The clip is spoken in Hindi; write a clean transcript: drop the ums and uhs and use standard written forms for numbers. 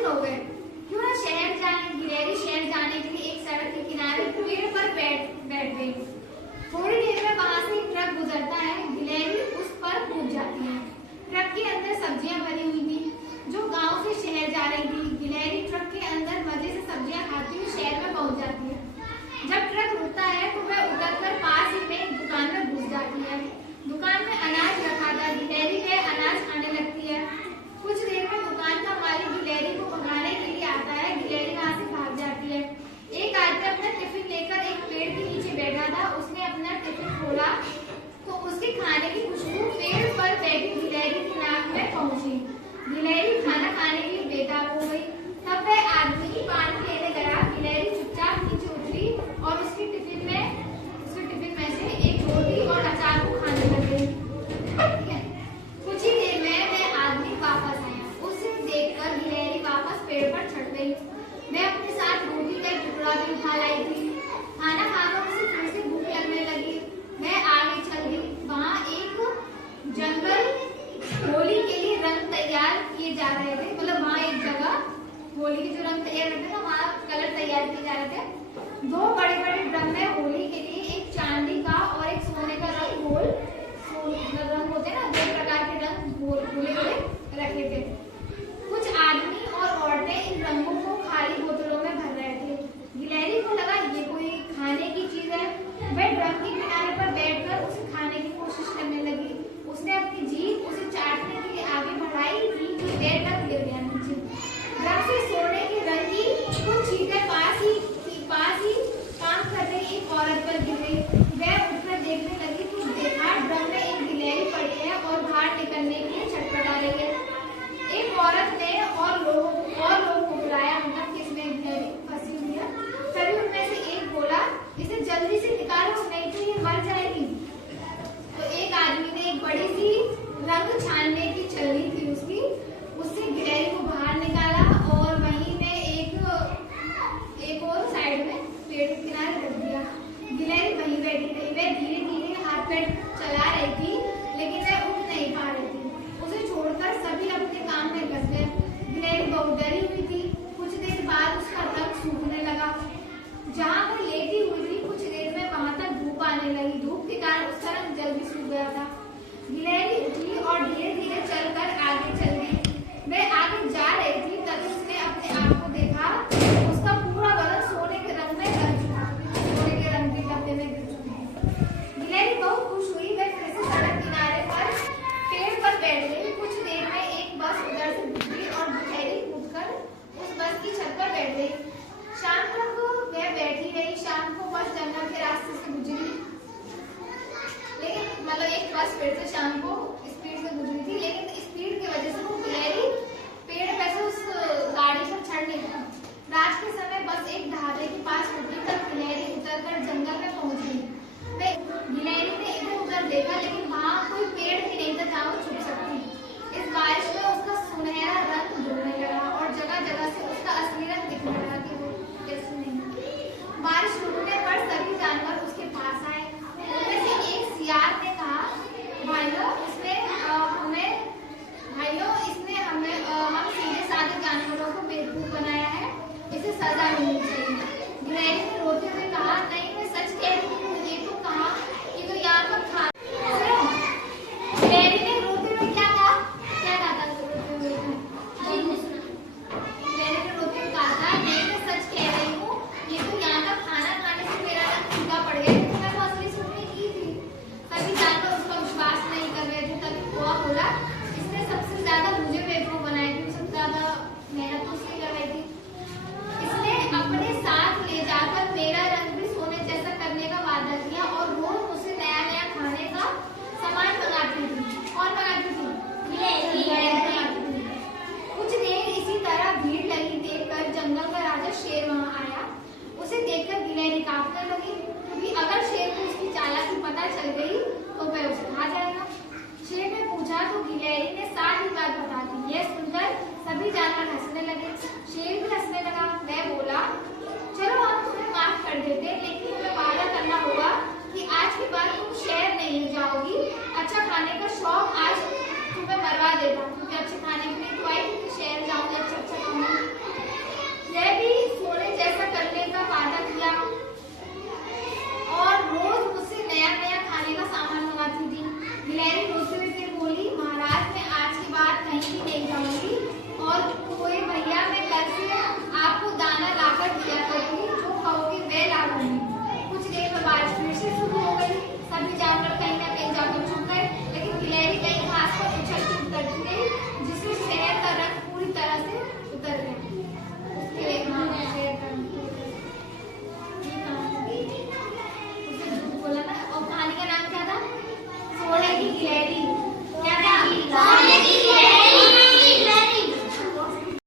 दिन हो गए, क्यों ना शहर जाए। गिलहरी शहर जाने के लिए एक सड़क के किनारे पेड़ पर बैठ गई। थोड़ी देर में वहां से एक ट्रक गुजरता है। गिलहरी उस पर कूद जाती है। ट्रक के अंदर सब्जियां भरी हुई थी जो गांव से शहर जा रही थी। गिलहरी ट्रक के अंदर मजे से सब्जियां खाती हुई शहर में पहुंच जाती है। जब ट्रक रुकता है तो वह उतरकर पास ही में एक दुकान में घुस जाती है। दुकान में अनाज रखा था। गिलहरी वह अनाज खाने लगती है। कुछ देर में दुकान का मालिक गिलहरी को भगाने के लिए आता है। गिलहरी वहां से भाग जाती है। एक आदमी अपना टिफिन लेकर एक पेड़ के नीचे बैठा था। उसने अपना टिफिन खोला तो उसके खाने की खुशबू पेड़ पर बैठी गिलहरी की नाक में पहुंची। गिलहरी खाना खाने के लिए बेताब हो गई। तब वह आदमी पानी लेने गया। गिलहरी चुपचाप नीचे उतरी और उसके टिफिन में से एक रोटी और अचार को खाने लग गई। कुछ ही देर में वह आदमी वापस आया। उसे देखकर गिलहरी वापस पेड़ पर चढ़ गई। वह अपने साथ रोटी का एक टुकड़ा भी उठा लाई थी। खाना खाकर उसे फिर से भूख लगने लगी। वह आगे चल गई। वहां एक जंगल होली के लिए रंग तैयार किए जा रहे थे। मतलब वहां एक जगह होली के जो रंग तैयार करते हैं वहां कलर तैयार किए जा रहे थे। दो बड़े बड़े ड्रम में होली के लिए एक चांदी का और एक सोने का रंग रंग होते ना, दो प्रकार के रंग गोले रखे थे। कुछ आदमी और औरतें इन रंगों को खाली बोतलों में भर रहे थे। गिलहरी को लगा ये कोई खाने की चीज है। वह ड्रम के किनारे पर बैठकर उसे खाने की कोशिश करने लगी। उसने अपनी जीभ उसे चाटने के लिए आगे बढ़ाई थी कि बैठकर गिर गया नीचे। ड्रम से सोने के रंग की कुछ चीजें पास ही काम कर रही एक औरत पर गिर गई। वह उठकर देखने लगी तो देखा ड्रम में एक गिलहरी पड़ी है और बाहर निकलने के लिए छटपटा रही है। एक औरत ने और लोगों को बुलाया, मतलब किसमें गिलहरी फंसी हुई है। तभी उनमें से एक बोला, इसे जल्दी से निकालो नहीं तो ये मर जाएगी। तो एक आदमी ने एक बड़ी सी रंग छानने की छलनी थी उससे गिलहरी को बाहर निकाला और वहीं में एक और साइड में पेड़ के किनारे रख दिया। गिलहरी वहीं बैठी रही। वह धीरे धीरे हाथ पैर चला रही थी लेकिन वह उठ नहीं पा रही थी। उसे छोड़कर सभी अपने काम में लग गए। गिलहरी बहुत डरी हुई थी। कुछ देर बाद उसका रंग सूखने लगा। जहाँ वह लेटी हुई थी कुछ देर में वहां तक धूप आने लगी। धूप के कारण उसका रंग जल्दी सूख गया था। गिलहरी उठी और धीरे धीरे चलकर आगे चल गई। वह आगे जा रही थी तभी उसने अपने आप को देखा। उसका पूरा बदन सोने के रंग में ढल चुका, सोने के रंग के कपड़े में गिर चुकी। गिलहरी बहुत खुश हुई। वह फिर से सड़क किनारे पर पेड़ पर बैठ गई। कुछ देर में एक बस उधर से गुजरी और गिलहरी कूदकर उस बस की छत पर बैठ गई। शाम तक वह बैठी रही। शाम को बस जंगल के रास्ते से गुजरी, लेकिन मतलब एक बस फिर से शाम को स्पीड से गुजरी थी, लेकिन स्पीड की वजह से वो गिलहरी पेड़ पे से उस गाड़ी पर चढ़ नहीं पाई। रात के समय बस एक ढाबे के पास रुकी तब गिलहरी उतरकर जंगल में पहुंच गई। गिलहरी ने इधर उधर देखा लेकिन वहां कोई पेड़ भी नहीं था जहाँ वो छुप सकती। इस बारिश में उसका सुनहरा रंग ढलने लगा और जगह जगह से उसका असली रंग दिखने लगा कि वो कैसे नहीं। बारिश रुकने पर